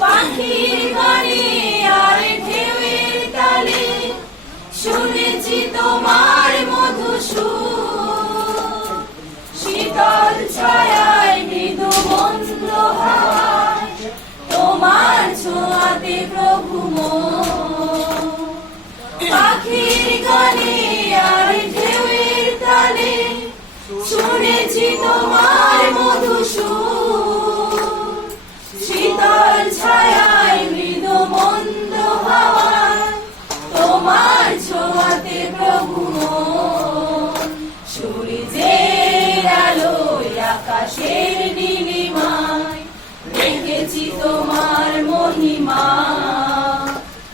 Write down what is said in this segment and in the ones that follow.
পাখির গানে আর ঢেউয়ের তালে শুনেছি তোমার মধু সুর। শীতল ছায়ায় মৃদু মন্দ হাওয়ায় তোমার ছোঁয়াতে প্রভু মন। পাখির গানে আর ঢেউয়ের তালে শুনেছি তোমার মধু সুর। শীতল ছায়ায় মৃদু মন্দ হাওয়ায় তোমার ছোঁয়াতে প্রভু মন। সূর্যের আলোয় আকাশের নীলিমায় দেখেছি তোমার মহিমা।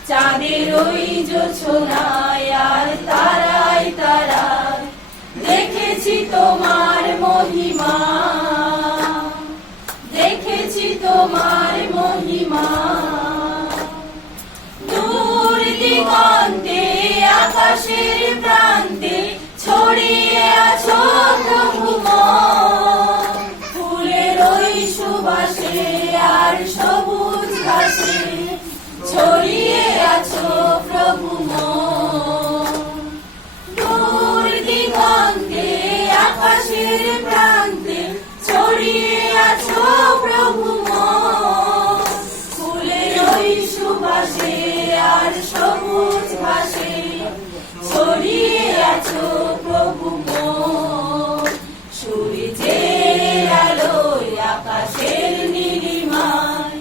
চাঁদের ওই জোছনায় আর তারায় তারায় দেখেছি তোমার মহিমা। দেখেছি তোমার মহিমা। দূর দিগন্তে আকাশের প্রান্তে ছড়িয়ে আছো প্রভু মন। ফুলের ওই সুবাসে আর সবুজ ঘাসে ছড়িয়ে আছো প্রভু মন। দূর দিগন্তে আকাশের প্রান্তে ছড়িয়ে আছো প্রভু মন। ফুলের ওই সুবাসে আর সবুজ ঘাসে ছড়িয়ে আছো প্রভু মন। সূর্যের আলোয় আকাশের নীলিমায়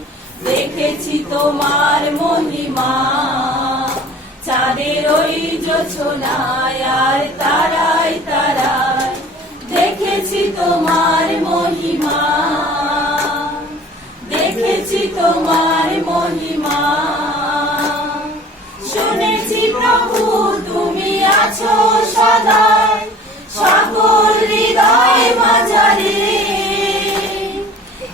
দেখেছি তোমার মহিমা। চাঁদের ওই জোছনায় আর তারায় তারায় দেখেছি তোমার মহিমা। দেখেছি তোমার মহিমা। শুনেছি প্রভু তুমি আছো সদাই সকল হৃদয় মাঝারে।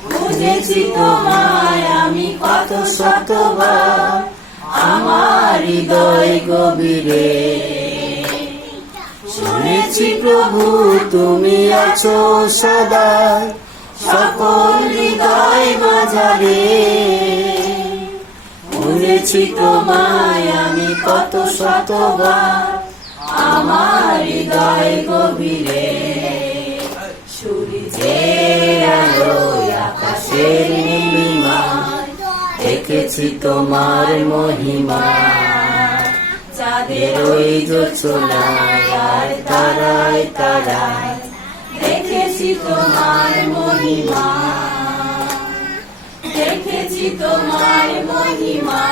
বুঝেছি তোমায় আমি কত শতবার আমার হৃদয় গভীরে। শুনেছি প্রভু তুমি আছো সদাই সকল হৃদয় মাঝারে। বুঝেছি তোমায় আমি কত শতবার আমার হৃদয় গভীরে। সূর্যের আলোয় আকাশের নীলিমায় দেখেছি তোমার মহিমা। চাঁদের ওই জোছনায় আর তারায় তারায় দেখেছি তোমার মহিমা। দেখেছি তোমার মহিমা।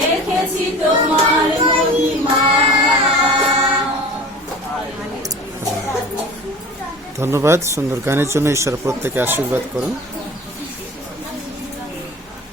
দেখেছি তোমার মহিমা। ধন্যবাদ। সুন্দর গানের জন্য ঈশ্বর প্রত্যেকে আশীর্বাদ করুন।